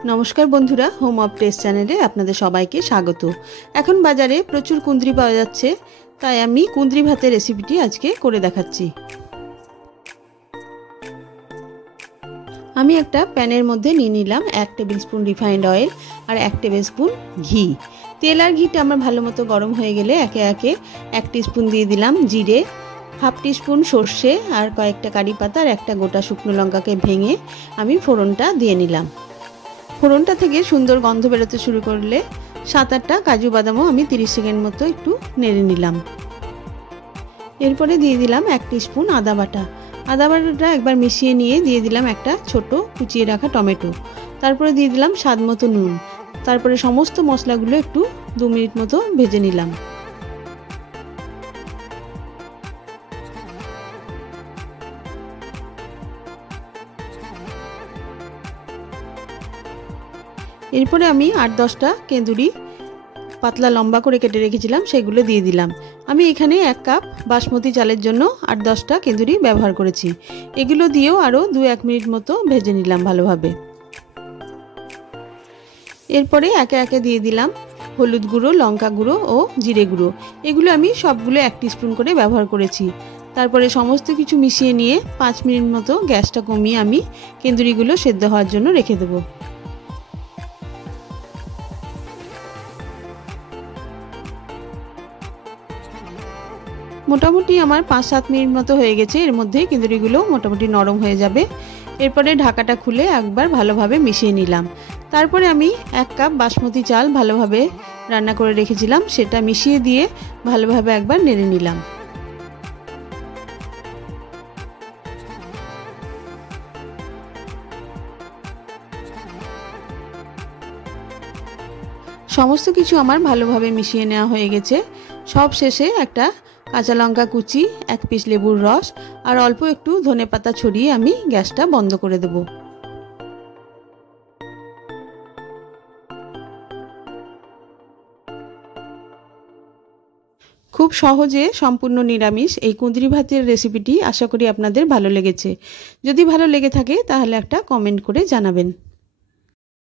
नमस्कार बंधुरा home of test चैनेले आपनादेर सबाइके स्वागत। एखन बाजारे प्रचुर कुंद्री पाওয়া যাচ্ছে, তাই আমি कुंद्री भातेर रेसिपिटी आजके करे देखाচ্ছি। আমি একটা প্যানের মধ্যে নিয়ে নিলাম 1 টেবিল স্পুন রিফাইন্ড অয়েল আর 1 টেবিল স্পুন ঘি। তেল আর ঘিটা আমার ভালোমতো গরম হয়ে গেলে একে একে 1 টিস্পুন দিয়ে দিলাম জিরে, হাফ টিস্পুন সরষে আর কয়েকটা কারি পাতা আর একটা গোটা শুকনো লঙ্কাকে ভেঙে আমি ফোড়নটা দিয়ে নিলাম। ফোড়নটা থেকে সুন্দর গন্ধ বেরোতে শুরু করলে 7-8টা কাজু বাদামও আমি 30 সেকেন্ড মতো একটু নেড়ে নিলাম। এরপরে দিয়ে দিলাম 1 টিস্পুন আদা বাটা। আদা বাটাটা একবার মিশিয়ে নিয়ে দিয়ে দিলাম একটা ছোট কুচিয়ে রাখা টমেটো। তারপরে দিয়ে দিলাম স্বাদ মতো নুন। তারপরে সমস্ত মশলাগুলো একটু 2 মিনিট মতো ভেজে নিলাম। এরপরে আমি 8-10টা কেঁদুরি পাতলা লম্বা করে কেটে রেখেছিলাম, সেগুলো দিয়ে দিলাম। আমি এখানে 1 কাপ বাসমতি চালের জন্য 8-10টা কেঁদুরি ব্যবহার করেছি। এগুলো দিয়েও আরও 2-1 মিনিট মতো ভেজে নিলাম ভালোভাবে। এরপরে একে একে দিয়ে দিলাম হলুদ গুঁড়ো, লঙ্কা গুঁড়ো ও জিরে গুঁড়ো। এগুলো আমি সবগুলো 1 টিস্পুন করে ব্যবহার করেছি। তারপরে সমস্ত কিছু মিশিয়ে নিয়ে 5 মিনিট মতো গ্যাসটা কমিয়ে আমি কেঁদুরিগুলো সেদ্ধ হওয়ার জন্য রেখে দেবো। মোটামুটি আমার 5-7 মিনিট মতো হয়ে গেছে। এর মধ্যে কেঁদুরিগুলো মোটামুটি নরম হয়ে যাবে। এরপরে ঢাকাটা খুলে একবার ভালোভাবে মিশিয়ে নিলাম। তারপরে আমি 1 কাপ বাসমতি চাল ভালোভাবে রান্না করে রেখেছিলাম, সেটা মিশিয়ে দিয়ে ভালোভাবে একবার নেড়ে নিলাম। সমস্ত কিছু আমার ভালোভাবে মিশিয়ে নেওয়া হয়ে গেছে। সব শেষে একটা কাঁচা লঙ্কা কুচি, 1 পিস লেবুর রস আর অল্প একটু ধনেপাতা ছড়িয়ে আমি গ্যাসটা বন্ধ করে দেব। খুব সহজে সম্পূর্ণ নিরামিষ এই কুঁদরি ভাতের রেসিপিটি আশা করি আপনাদের ভালো লেগেছে। যদি ভালো লেগে থাকে তাহলে একটা কমেন্ট করে জানাবেন।